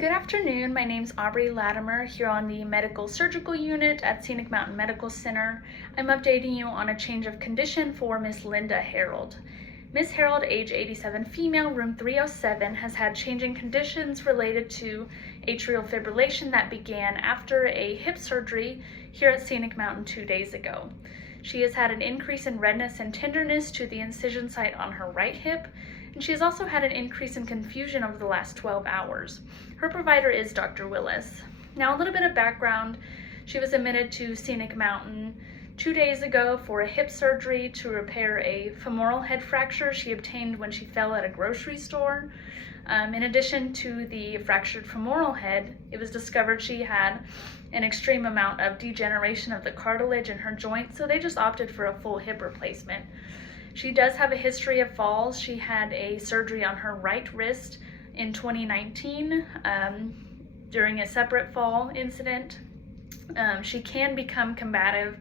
Good afternoon. My name's Aubree Latimer here on the Medical Surgical Unit at Scenic Mountain Medical Center. I'm updating you on a change of condition for Miss Linda Harold. Miss Harold, age 87 female, room 307, has had changing conditions related to atrial fibrillation that began after a hip surgery here at Scenic Mountain 2 days ago. She has had an increase in redness and tenderness to the incision site on her right hip, and she has also had an increase in confusion over the last 12 hours. Her provider is Dr. Willis. Now, a little bit of background. She was admitted to Scenic Mountain 2 days ago for a hip surgery to repair a femoral head fracture she obtained when she fell at a grocery store. In addition to the fractured femoral head, it was discovered she had an extreme amount of degeneration of the cartilage in her joint, so they just opted for a full hip replacement. She does have a history of falls. She had a surgery on her right wrist in 2019 during a separate fall incident. She can become combative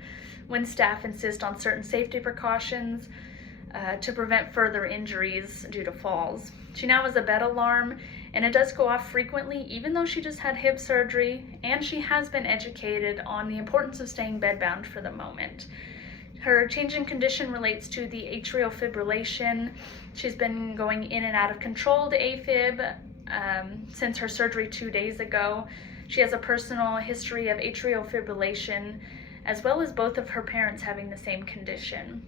when staff insist on certain safety precautions to prevent further injuries due to falls. She now has a bed alarm, and it does go off frequently even though she just had hip surgery, and she has been educated on the importance of staying bedbound for the moment. Her change in condition relates to the atrial fibrillation. She's been going in and out of controlled AFib since her surgery 2 days ago. She has a personal history of atrial fibrillation, as well as both of her parents having the same condition.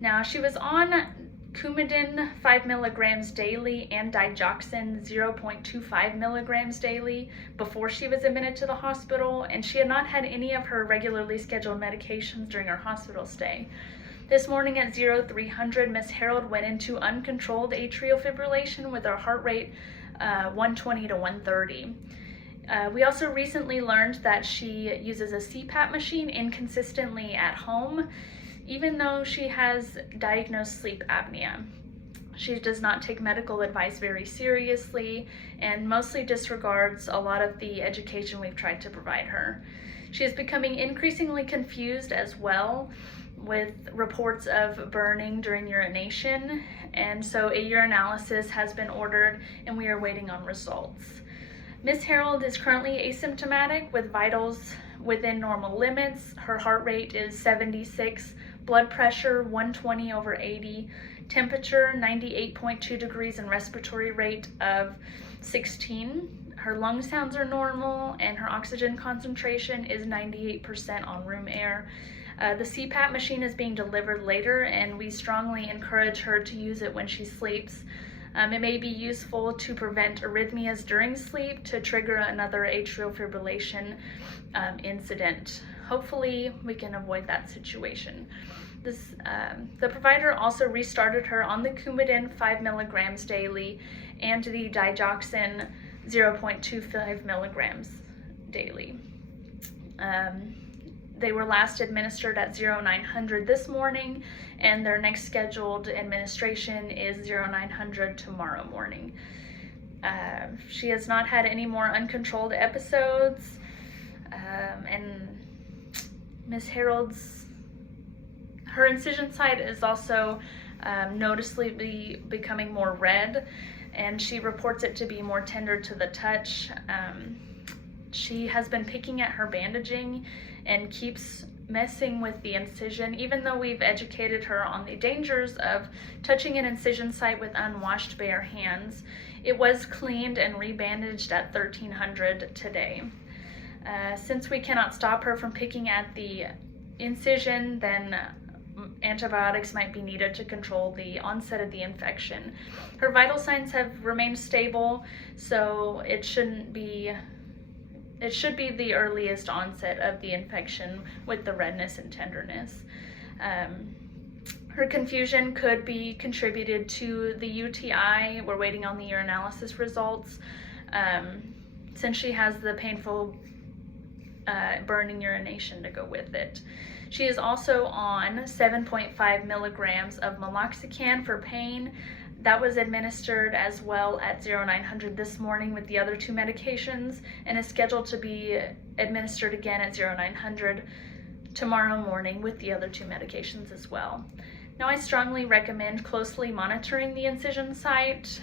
Now, she was on Coumadin 5 milligrams daily and digoxin 0.25 milligrams daily before she was admitted to the hospital, and she had not had any of her regularly scheduled medications during her hospital stay. This morning at 0300, Miss Harold went into uncontrolled atrial fibrillation with her heart rate 120 to 130. We also recently learned that she uses a CPAP machine inconsistently at home, even though she has diagnosed sleep apnea. She does not take medical advice very seriously and mostly disregards a lot of the education we've tried to provide her. She is becoming increasingly confused as well, with reports of burning during urination, and so a urinalysis has been ordered and we are waiting on results. Miss Harold is currently asymptomatic with vitals within normal limits. Her heart rate is 76, blood pressure 120 over 80, temperature 98.2 degrees, and respiratory rate of 16. Her lung sounds are normal, and her oxygen concentration is 98% on room air. The CPAP machine is being delivered later, and we strongly encourage her to use it when she sleeps. It may be useful to prevent arrhythmias during sleep to trigger another atrial fibrillation incident. Hopefully, we can avoid that situation. The provider also restarted her on the Coumadin 5 milligrams daily and the digoxin 0.25 milligrams daily. They were last administered at 0900 this morning, and their next scheduled administration is 0900 tomorrow morning. She has not had any more uncontrolled episodes, and Miss Harold's, her incision site is also noticeably becoming more red, and she reports it to be more tender to the touch. She has been picking at her bandaging and keeps messing with the incision, even though we've educated her on the dangers of touching an incision site with unwashed bare hands. It was cleaned and rebandaged at 1300 today. Since we cannot stop her from picking at the incision, then antibiotics might be needed to control the onset of the infection. Her vital signs have remained stable, so it should be the earliest onset of the infection with the redness and tenderness. Her confusion could be contributed to the UTI. We're waiting on the urinalysis results, since she has the painful burning urination to go with it. She is also on 7.5 milligrams of meloxicam for pain. That was administered as well at 0900 this morning with the other 2 medications, and is scheduled to be administered again at 0900 tomorrow morning with the other 2 medications as well. Now, I strongly recommend closely monitoring the incision site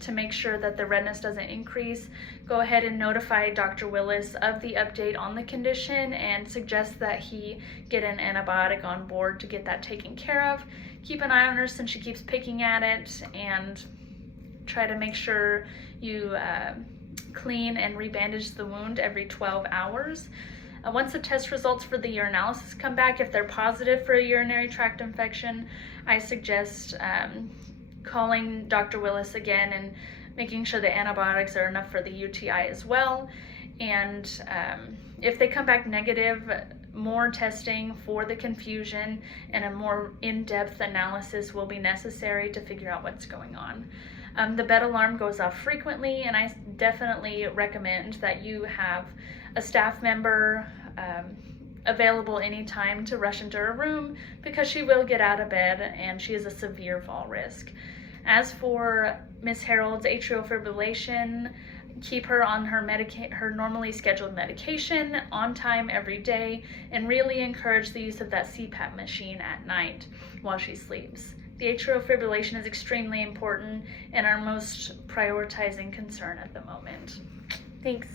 to make sure that the redness doesn't increase. Go ahead and notify Dr. Willis of the update on the condition and suggest that he get an antibiotic on board to get that taken care of. Keep an eye on her since she keeps picking at it, and try to make sure you clean and rebandage the wound every 12 hours. Once the test results for the urinalysis come back, if they're positive for a urinary tract infection, I suggest calling Dr. Willis again and making sure the antibiotics are enough for the UTI as well. And if they come back negative, more testing for the confusion and a more in-depth analysis will be necessary to figure out what's going on. The bed alarm goes off frequently, and I definitely recommend that you have a staff member available anytime to rush into her room, because she will get out of bed and she is a severe fall risk. As for Miss Harold's atrial fibrillation, keep her on her normally scheduled medication on time every day, and really encourage the use of that CPAP machine at night while she sleeps. The atrial fibrillation is extremely important and our most prioritizing concern at the moment. Thanks.